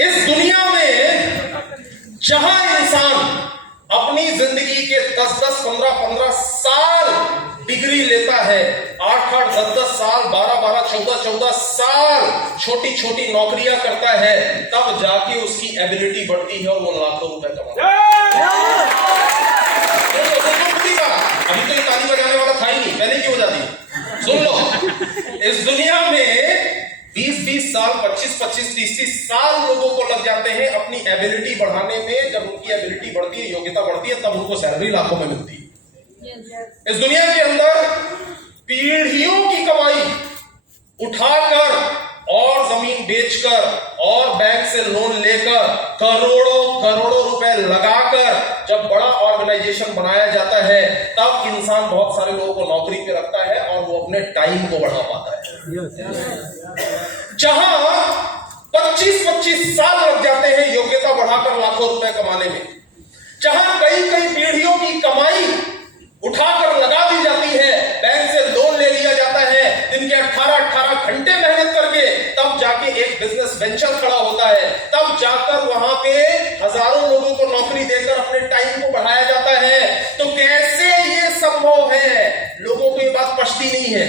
इस दुनिया में जहां इंसान अपनी जिंदगी के 10-10, 15-15 साल डिग्री लेता है, 8-8, 10-10 साल, 12-12, 14-14 साल छोटी छोटी नौकरियां करता है, तब जाके उसकी एबिलिटी बढ़ती है और वो लाखों रुपए कमाता है। अभी तो ये ताली बजाने वाला था ही नहीं, पहले की हो जाती। सुन लो, इस दुनिया में 20-20 साल, 25-25, 30-30 साल लोगों को लग जाते हैं अपनी एबिलिटी बढ़ाने में। जब उनकी एबिलिटी बढ़ती है, योग्यता बढ़ती है, तब उनको सैलरी लाखों में मिलती है। इस दुनिया के अंदर पीढ़ियों की कमाई उठाकर और जमीन बेचकर और बैंक से लोन लेकर करोड़ों करोड़ों रुपए लगाकर जब बड़ा ऑर्गेनाइजेशन बनाया जाता है, तब इंसान बहुत सारे लोगों को नौकरी पे रखता है और वो अपने टाइम को बढ़ा पाता है। जहां 25-25 साल लग जाते हैं योग्यता बढ़ाकर लाखों रुपए कमाने में, जहां कई कई पीढ़ियों की कमाई उठाकर लगा दी जाती है, बैंक से लोन ले लिया जाता है, दिन के 18-18 घंटे मेहनत करके तब जाके एक बिजनेस वेंचर खड़ा होता है, तब जाकर वहां पे हजारों लोगों को नौकरी देकर अपने टाइम को बढ़ाया जाता है। तो कैसे ये संभव है? लोगों को ये बात पछती नहीं है।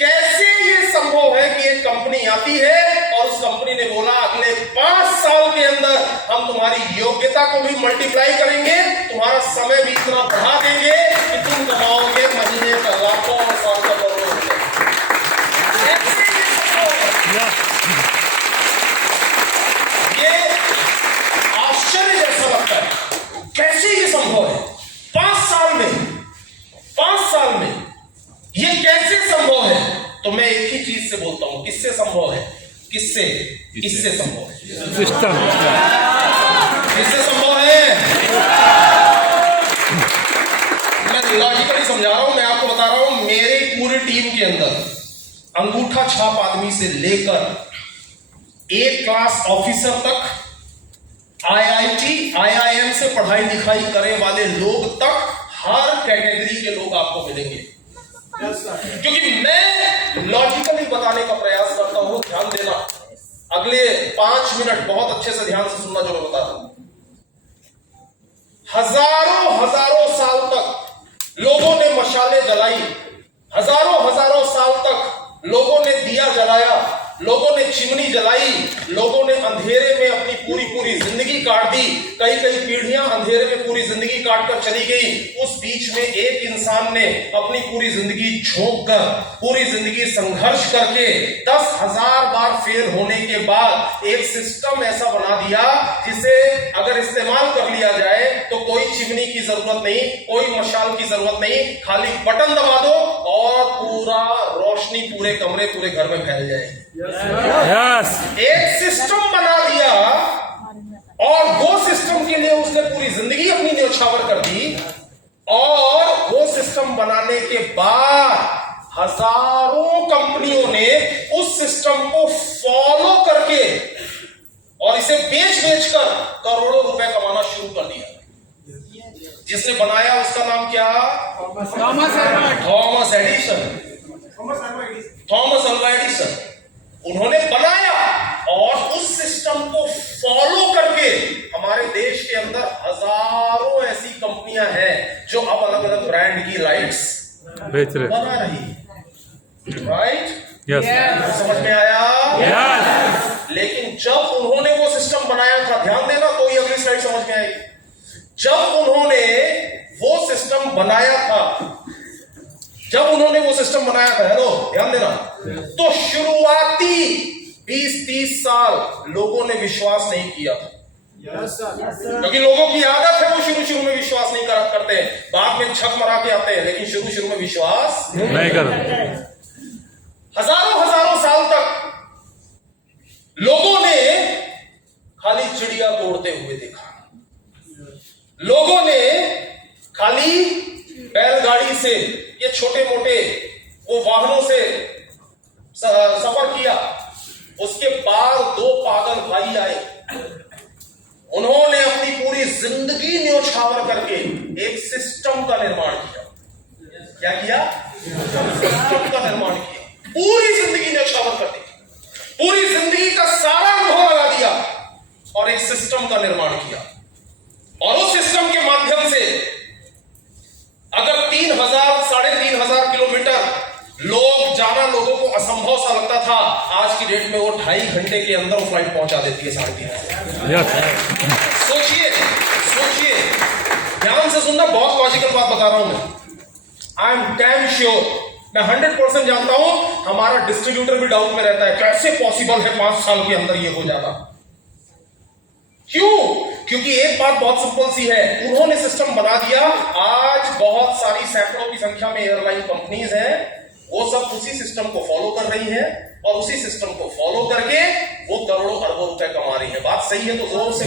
कैसे ये संभव है कि एक कंपनी आती है और उस कंपनी ने बोला अगले 5 साल के अंदर हम तुम्हारी योग्यता को भी मल्टीप्लाई करेंगे, तुम्हारा समय भी इतना बढ़ा देंगे कि तुम कमाओगे महीने का लाखों और साल का करोड़ों रुपए। ये आश्चर्य जैसा लगता है, कैसे ये संभव है? 5 साल में ये कैसे संभव है? तो मैं एक ही चीज से बोलता हूं, किससे संभव है? किससे? इससे संभव है। सिस्टम किससे संभव है? मैं लॉजिकली समझा रहा हूं, मैं आपको बता रहा हूं। मेरे पूरी टीम के अंदर अंगूठा छाप आदमी से लेकर एक क्लास ऑफिसर तक, IIT, IIM से पढ़ाई लिखाई करने वाले लोग तक, हर कैटेगरी के लोग आपको मिलेंगे। क्योंकि मैं लॉजिकली बताने का प्रयास करता हूं। ध्यान देना, अगले 5 मिनट बहुत अच्छे से ध्यान से सुनना जो मैं बता रहा हूं। हजारों साल तक लोगों ने मशाले जलाई, हजारों साल तक लोगों ने दिया जलाया, लोगों ने चिमनी जलाई, लोगों ने अंधेरे में अपनी पूरी जिंदगी काट दी। कई पीढ़ियां अंधेरे में पूरी जिंदगी काट कर चली गई। उस बीच में एक इंसान ने अपनी पूरी जिंदगी झोंक कर, पूरी जिंदगी संघर्ष करके 10,000 बार फेल होने के बाद एक सिस्टम ऐसा बना दिया जिसे अगर इस्तेमाल कर लिया जाए तो कोई चिमनी की जरूरत नहीं, कोई मशाल की जरूरत नहीं, खाली बटन दबा दो और पूरा रोशनी पूरे कमरे, पूरे घर में फैल जाएगी। एक सिस्टम बना दिया और वो सिस्टम के लिए उसने पूरी जिंदगी अपनी न्यौछावर कर दी। और वो सिस्टम बनाने के बाद हजारों कंपनियों ने उस सिस्टम को फॉलो करके और इसे बेच कर करोड़ों रुपए कमाना शुरू कर दिया। जिसने बनाया उसका नाम क्या? Thomas Alva Edison. उन्होंने बनाया और उस सिस्टम को फॉलो करके हमारे देश के अंदर हजारों ऐसी कंपनियां हैं जो अब अलग अलग ब्रांड की लाइट्स बेच रहे बना रही। राइट? यस। समझ में आया? यस। लेकिन जब उन्होंने वो सिस्टम बनाया था, ध्यान देना तो ये अगली स्लाइड समझ में आएगी। जब उन्होंने वो सिस्टम बनाया था, हेलो ध्यान देना, तो शुरुआती 20-30 साल लोगों ने विश्वास नहीं किया था। क्योंकि लोगों की आदत है वो शुरू में विश्वास नहीं करते, बाद में छक मरा के आते हैं, लेकिन शुरू में विश्वास नहीं करते। हजारों साल तक लोगों ने खाली चिड़िया को उड़ते हुए देखा, लोगों ने खाली बैलगाड़ी से, ये छोटे मोटे वो वाहनों से सफर किया। उसके बाद 2 पागल भाई आए, उन्होंने अपनी पूरी जिंदगी न्योछावर करके एक सिस्टम का निर्माण किया। क्या किया? सिस्टम का निर्माण किया। पूरी जिंदगी न्योछावर कर दी, पूरी जिंदगी का सारा अनुभव लगा दिया और एक सिस्टम का निर्माण किया, और उस सिस्टम के माध्यम से अगर 3,000 3,500 किलोमीटर लोग जाना लोगों को असंभव सा लगता था, आज की डेट में वो 2.5 घंटे के अंदर वो फ्लाइट पहुंचा देती है 3.5। सोचिए सोचिए, ध्यान से सुनना, बहुत लॉजिकल बात बता रहा हूं मैं। आई एम डैम श्योर, मैं 100% जानता हूं, हमारा डिस्ट्रीब्यूटर भी डाउट में रहता है कैसे पॉसिबल है 5 साल के अंदर ये हो जाना। क्यों? क्योंकि एक बात बहुत सिंपल सी है, उन्होंने सिस्टम बना दिया। आज बहुत सारी सैकड़ों की संख्या में एयरलाइन कंपनीज हैं, वो सब उसी सिस्टम को फॉलो कर रही हैं, और उसी सिस्टम को फॉलो करके वो करोड़ों अरबों रुपए कमा रही है। बात सही है तो जोर से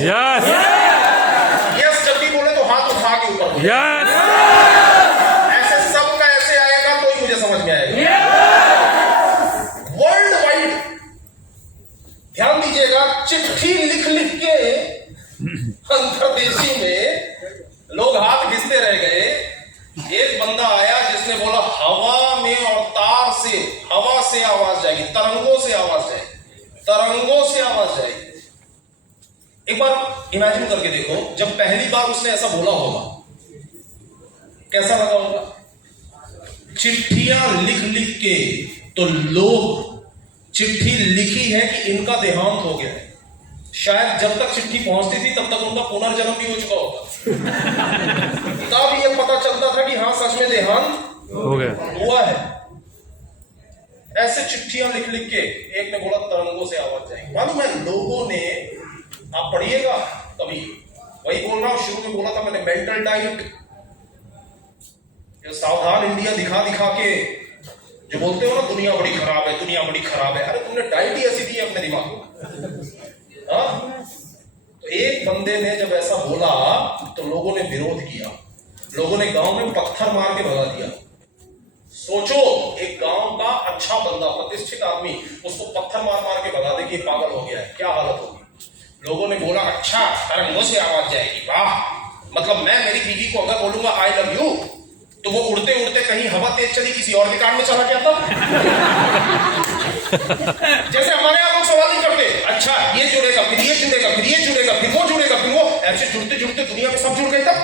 यस जब भी बोले तो हाथ उठा के ऊपर बोले। ऐसे सबका ऐसे आएगा तो ही मुझे समझ में आएगा। वर्ल्ड वाइड ध्यान दीजिएगा, चिट्ठी लिख लिख के अंतरदेशी में लोग हाथ घिसते रह गए। एक बंदा आया जिसने बोला हवा में और तार से, हवा से आवाज जाएगी, तरंगों से आवाज जाएगी, तरंगों से आवाज जाएगी। एक बार इमेजिन करके देखो, जब पहली बार उसने ऐसा बोला होगा कैसा लगा होगा? चिट्ठियां लिख लिख के तो लोग चिट्ठी लिखी है कि इनका देहांत हो गया है, शायद जब तक चिट्ठी पहुंचती थी तब तक उनका पुनर्जन्म भी हो चुका होगा। तब ये पता चलता था कि हाँ सच में देहांत हो गया, हुआ है। ऐसे चिट्ठियां लिख लिख के एक ने बोला तरंगों से आवाज जाएगी। मालूम है लोगों ने, आप पढ़िएगा कभी, वही बोल रहा हूं, शुरू में बोला था मैंने, मेंटल डाइट, सावधान इंडिया दिखा दिखा के जो बोलते हो ना दुनिया बड़ी खराब है, दुनिया बड़ी खराब है। अरे तुमने डाइट ही ऐसी दी है अपने दिमाग को। तो एक बंदे ने जब ऐसा बोला तो लोगों ने विरोध किया, लोगों ने गांव में पत्थर मार के भगा दिया। सोचो, एक गांव का अच्छा बंदा, प्रतिष्ठित आदमी, उसको पत्थर मार मार के भगा दे कि पागल हो गया है, क्या हालत होगी। लोगों ने बोला अच्छा तरंगों से आवाज जाएगी, वाह, मतलब मैं मेरी बीवी को अगर बोलूंगा आई लव यू तो वो उड़ते उड़ते कहीं हवा तेज चली किसी और के कान में चला गया तब। जैसे हमारे यहाँ लोग सवाल नहीं करते, अच्छा ये जुड़ेगा फिर ये जुड़ेगा फिर ये जुड़ेगा फिर वो जुड़ेगा फिर वो, ऐसे जुड़ते जुड़ते दुनिया में सब जुड़ गए तब।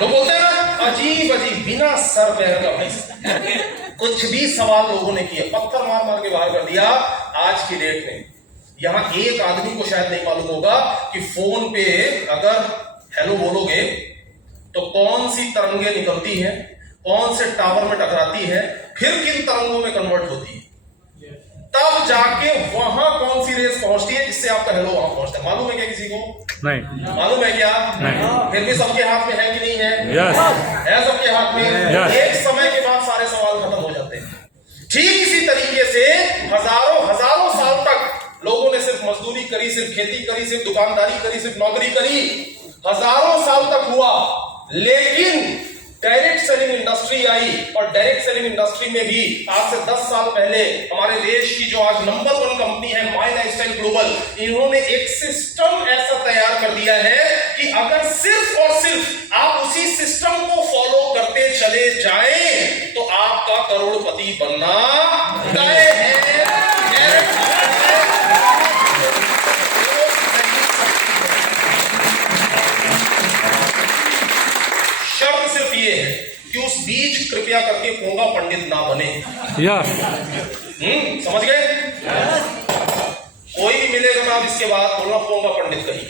लोग बोलते हैं ना अजीब अजीब बिना सर पैर का भाई, कुछ भी सवाल लोगों ने किए, पत्थर मार मार के बाहर कर दिया। आज की डेट में यहां एक आदमी को शायद नहीं मालूम होगा कि फोन पे अगर हेलो बोलोगे तो कौन सी तरंगे निकलती हैं, कौन से टावर में टकराती है, फिर किन तरंगों में कन्वर्ट होती है, तब जाके वहां कौन सी रेस पहुंचती है जिससे आपका हेलो वहां पहुंचता है। मालूम है क्या किसी को? नहीं मालूम है क्या? नहीं। फिर भी सबके हाथ में है कि नहीं है? है सबके हाथ में। एक समय के बाद सारे सवाल खत्म हो जाते हैं। ठीक इसी तरीके से हजारों साल तक लोगों ने सिर्फ मजदूरी करी, सिर्फ खेती करी, सिर्फ दुकानदारी करी, सिर्फ नौकरी करी, हजारों साल तक हुआ। लेकिन डायरेक्ट सेलिंग इंडस्ट्री आई, और डायरेक्ट सेलिंग इंडस्ट्री में भी आज से 10 साल पहले हमारे देश की जो आज नंबर 1 कंपनी है माई लाइफस्टाइल ग्लोबल, इन्होंने एक सिस्टम ऐसा तैयार कर दिया है कि अगर सिर्फ और सिर्फ आप उसी सिस्टम को फॉलो करते चले जाएं तो आपका करोड़पति बनना तय है। ये है कि उस बीच कृपया करके पोंगा पंडित ना बने। समझ गए? कोई भी मिलेगा ना इसके बाद बोलना पोंगा पंडित कही,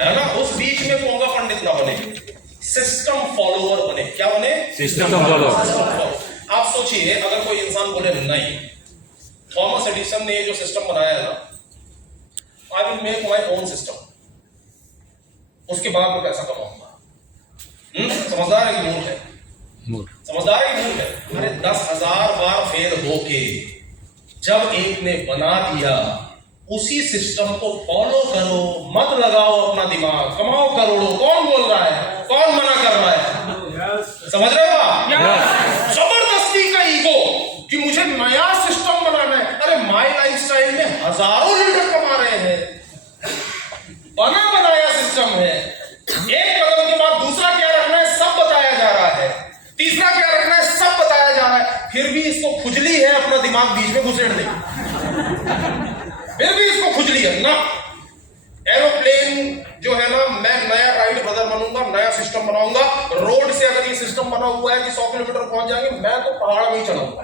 है ना? उस बीच में पोंगा पंडित ना बने, सिस्टम फॉलोअर बने। क्या बने? System follower. आप सोचिए, अगर कोई इंसान बोले नहीं, थॉमस एडिसन ने जो सिस्टम बनाया ना, I will make my own system, उसके बाद मैं पैसा कमाऊंगा। समझदार है कि मूर्ख है? समझदार है कि मूर्ख है? अरे 10,000 बार फेल होके जब एक ने बना दिया, उसी सिस्टम को फॉलो करो, मत लगाओ अपना दिमाग, कमाओ करोड़ों। कौन बोल रहा है? कौन मना कर रहा है? समझ रहे हो आप? जबरदस्ती का ईगो कि मुझे नया सिस्टम बनाना है। अरे माई लाइफस्टाइल में हजारों लीडर कमा रहे हैं, बना बनाया सिस्टम है। एक कदम के बाद दूसरा क्या रखना है सब बताया जा रहा है, तीसरा क्या रखना है सब बताया जा रहा है, फिर भी इसको खुजली है अपना दिमाग बीच में घुसेड़ने। फिर भी इसको खुजली है ना। एरोप्लेन जो है ना, मैं नया राइट ब्रदर बनूंगा, नया सिस्टम बनाऊंगा। रोड से अगर ये सिस्टम बना हुआ है कि 100 किलोमीटर पहुंच जाएंगे, मैं तो पहाड़ में ही चढ़ाऊंगा।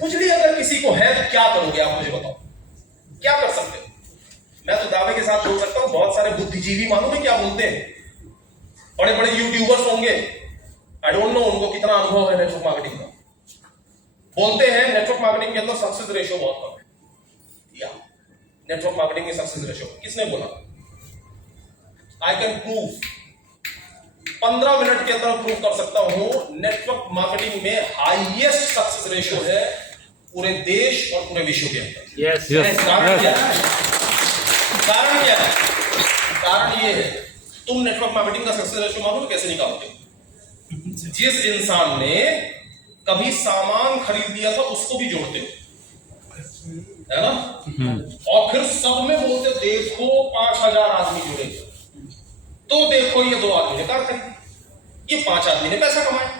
खुजली अगर किसी को है तो क्या करोगे आप, मुझे बताओ, क्या कर सकते हो? मैं तो दावे के साथ बोल सकता हूं, बहुत सारे बुद्धिजीवी मालूम है क्या बोलते हैं, बड़े बड़े यूट्यूबर्स होंगे, आई डोंट नो उनको कितना अनुभव है नेटवर्क मार्केटिंग का, बोलते हैं नेटवर्क मार्केटिंग के अंदर सक्सेस रेशियो बहुत कम है। या नेटवर्क मार्केटिंग में सक्सेस रेशियो किसने बोला? आई कैन प्रूव, 15 मिनट के अंदर प्रूव कर सकता हूं। नेटवर्क मार्केटिंग में हाईएस्ट सक्सेस रेशियो है पूरे देश और पूरे विश्व के अंदर। Yes yes. कारण क्या है? कारण क्या है? कारण ये है, तुम नेटवर्क मार्केटिंग का सक्सेस रेशियो मालूम है कैसे निकालते हो? जिस इंसान ने कभी सामान खरीद लिया था उसको भी जोड़ते हो, है ना? और फिर सब में बोलते देखो 5000 आदमी जुड़े, तो देखो ये 2 आदमी ने कार खरीदी, ये 5 आदमी ने पैसा कमाया।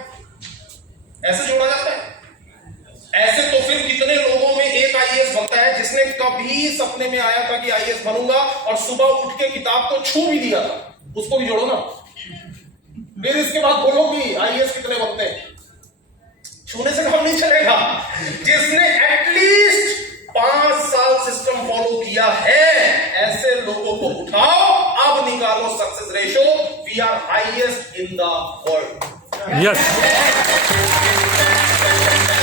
ऐसे जोड़ा जाता है। ऐसे तो फिर कितने लोगों में एक आईएएस बनता है जिसने कभी सपने में आया था कि आईएएस बनूंगा और सुबह उठ के किताब को छू भी दिया था, उसको भी जोड़ो ना। फिर इसके बाद बोलो कि आईएएस कितने बनते हैं। छूने से काम नहीं चलेगा। जिसने एटलीस्ट 5 साल सिस्टम फॉलो किया है, ऐसे लोगों को उठाओ, अब निकालो success ratio. We are highest in the world. Yes.